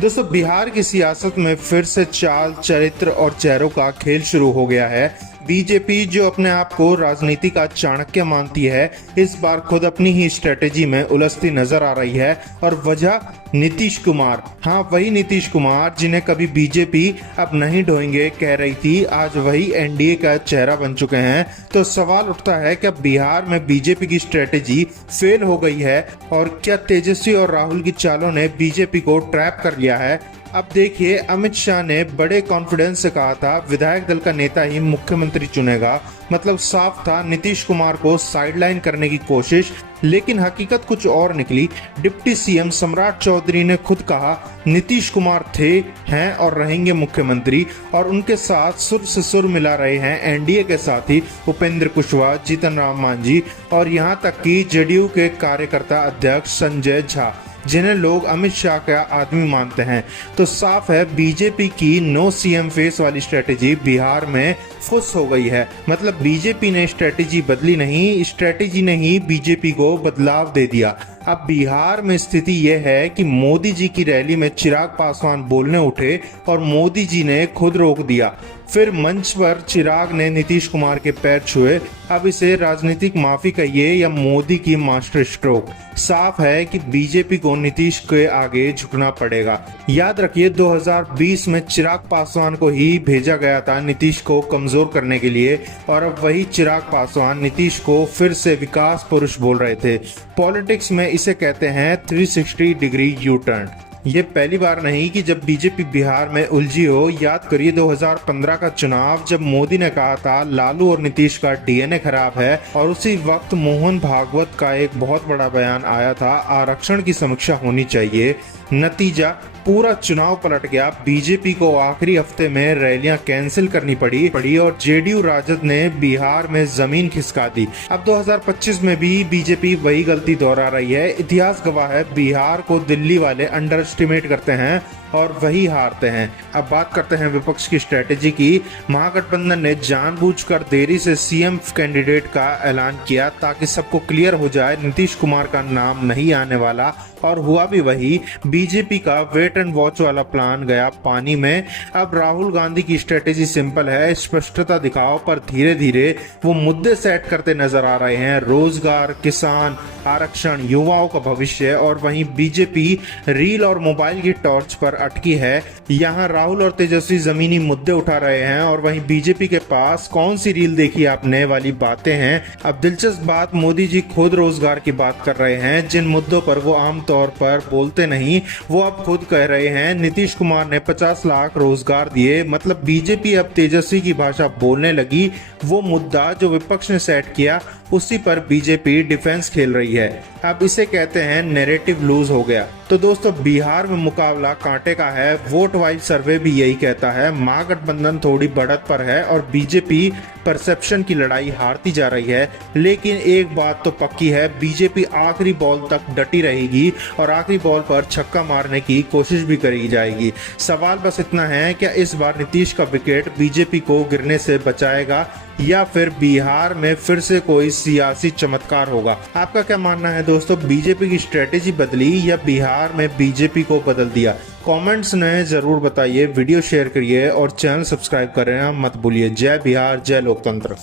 दोस्तों, बिहार की सियासत में फिर से चाल, चरित्र और चेहरों का खेल शुरू हो गया है। बीजेपी, जो अपने आप को राजनीति का चाणक्य मानती है, इस बार खुद अपनी ही स्ट्रेटेजी में उलझती नजर आ रही है। और वजह नीतीश कुमार। हाँ, वही नीतीश कुमार जिन्हें कभी बीजेपी अब नहीं ढोएंगे कह रही थी, आज वही एनडीए का चेहरा बन चुके हैं। तो सवाल उठता है कि अब बिहार में बीजेपी की स्ट्रेटेजी फेल हो गई है और क्या तेजस्वी और राहुल की चालों ने बीजेपी को ट्रैप कर लिया है। अब देखिए, अमित शाह ने बड़े कॉन्फिडेंस से कहा था विधायक दल का नेता ही मुख्यमंत्री चुनेगा। मतलब साफ था नीतीश कुमार को साइडलाइन करने की कोशिश। लेकिन हकीकत कुछ और निकली। डिप्टी सीएम सम्राट चौधरी ने खुद कहा नीतीश कुमार थे, हैं और रहेंगे मुख्यमंत्री। और उनके साथ सुर से सुर मिला रहे हैं एनडीए के साथी उपेंद्र कुशवाहा, जीतन राम मांझी और यहां तक कि जेडीयू के कार्यकर्ता अध्यक्ष संजय झा, जिन्हें लोग अमित शाह का आदमी मानते हैं। तो साफ है बीजेपी की नो सीएम फेस वाली स्ट्रेटेजी बिहार में फुस हो गई है। मतलब बीजेपी ने स्ट्रेटेजी बदली नहीं, स्ट्रेटेजी ने ही बीजेपी को बदलाव दे दिया। अब बिहार में स्थिति यह है कि मोदी जी की रैली में चिराग पासवान बोलने उठे और मोदी जी ने खुद रोक दिया। फिर मंच पर चिराग ने नीतीश कुमार के पैर छुए। अब इसे राजनीतिक माफी कहिए या मोदी की मास्टर स्ट्रोक, साफ है कि बीजेपी को नीतीश के आगे झुकना पड़ेगा। याद रखिए, 2020 में चिराग पासवान को ही भेजा गया था नीतीश को कमजोर करने के लिए, और अब वही चिराग पासवान नीतीश को फिर से विकास पुरुष बोल रहे थे। पॉलिटिक्स में इसे कहते हैं 360 डिग्री यू टर्न। ये पहली बार नहीं कि जब बीजेपी बिहार में उलझी हो। याद करिए 2015 का चुनाव, जब मोदी ने कहा था लालू और नीतीश का डीएनए खराब है, और उसी वक्त मोहन भागवत का एक बहुत बड़ा बयान आया था आरक्षण की समीक्षा होनी चाहिए। नतीजा, पूरा चुनाव पलट गया। बीजेपी को आखिरी हफ्ते में रैलियां कैंसिल करनी पड़ी और जेडीयू राजद ने बिहार में जमीन खिसका दी। अब 2025 में भी बीजेपी वही गलती दोहरा रही है। इतिहास गवाह है, बिहार को दिल्ली वाले अंडर एस्टिमेट करते हैं और वही हारते हैं। अब बात करते हैं विपक्ष की स्ट्रेटेजी की। महागठबंधन ने जानबूझकर देरी से सीएम कैंडिडेट का ऐलान किया ताकि सबको क्लियर हो जाए नीतीश कुमार का नाम नहीं आने वाला, और हुआ भी वही। बीजेपी का वेट एंड वॉच वाला प्लान गया पानी में। अब राहुल गांधी की स्ट्रेटेजी सिंपल है, स्पष्टता दिखाओ, पर धीरे धीरे वो मुद्दे सेट करते नजर आ रहे हैं। रोजगार, किसान, आरक्षण, युवाओं का भविष्य। और वहीं बीजेपी रील और मोबाइल की टॉर्च पर अटकी है। यहाँ राहुल और तेजस्वी जमीनी मुद्दे उठा रहे हैं, और वहीं बीजेपी के पास कौन सी रील देखी आपने वाली बातें हैं। अब दिलचस्प बात, मोदी जी खुद रोजगार की बात कर रहे हैं। जिन मुद्दों पर वो आमतौर पर बोलते नहीं, वो अब खुद कह रहे हैं। नीतीश कुमार ने 50 लाख रोजगार दिए। मतलब बीजेपी अब तेजस्वी की भाषा बोलने लगी। वो मुद्दा जो विपक्ष ने सेट किया, उसी पर बीजेपी डिफेंस खेल रही है। अब इसे कहते हैं नैरेटिव लूज हो गया। तो दोस्तों, बिहार में मुकाबला कांटे का है। वोट वाइज सर्वे भी यही कहता है। महागठबंधन थोड़ी बढ़त पर है और बीजेपी परसेप्शन की लड़ाई हारती जा रही है। लेकिन एक बात तो पक्की है, बीजेपी आखिरी बॉल तक डटी रहेगी और आखिरी बॉल पर छक्का मारने की कोशिश भी करी जाएगी। सवाल बस इतना है, क्या इस बार नीतीश का विकेट बीजेपी को गिरने से बचाएगा या फिर बिहार में फिर से कोई सियासी चमत्कार होगा। आपका क्या मानना है दोस्तों, बीजेपी की स्ट्रेटेजी बदली या बिहार में बीजेपी को बदल दिया? कमेंट्स में जरूर बताइए, वीडियो शेयर करिए और चैनल सब्सक्राइब करना मत भूलिए। जय बिहार, जय लोकतंत्र।